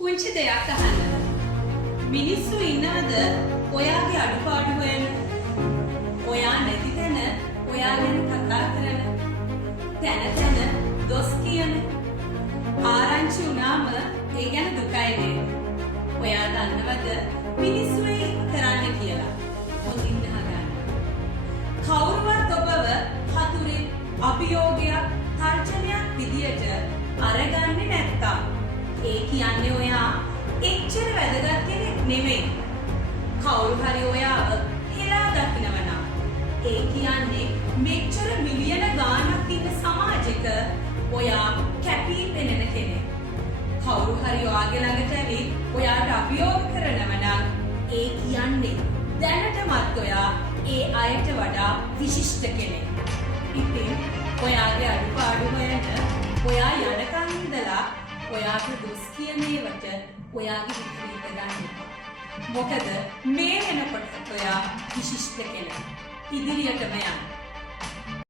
පුංචි දෙයක් අහන්න. මිනිස්සු ඉන්නවද ඔයාගේ අඩුපාඩු හොයන? ඔයා නැති තැන ඔයා ගැන කතා කරන. තැන තැන දොස් කියන. ආරංචි වුණාම ඒ ගැන දුකයි නේද? ඔයා දන්නවද මිනිස්සු ඒ කරන්න කියලා? හොඳින් අහගන්න. කවුරුවත් ඔබව හතුරෙක්, අභියෝගයක්, තර්ජනයක් විදියට අරගන්නේ නැත්තම් ඒ කියන්නේ ඔයා එච්චර වැදගත් කෙනෙක් නෙමෙයි. කවුරු හරි ඔයාව හෙලා දකින්නවනම් ඒ කියන්නේ මෙච්චර මිලියන ගාණක් ඉන්න සමාජයක ඔයා කැපී පෙනෙන කෙනෙක්. කවුරු හරි ඔයාගේ ළඟට ඇවිත් ඔයාට අභියෝග කරනවනම් ඒ කියන්නේ දැනටමත් ඔයා ඒ අයට වඩා විශිෂ්ට කෙනෙක්. ඉතින් ඔයාගේ අඩුපාඩු හොයන ඔයා යනකම් ඉඳලා ඔයාගේ දොස් කියන ඒවට ඔයාගේ විපරීත ගන්න. මොකද මේ වෙනකොට ඔයා විශිෂ්ට කෙනෙක්. ඉදිරියටම යන්න.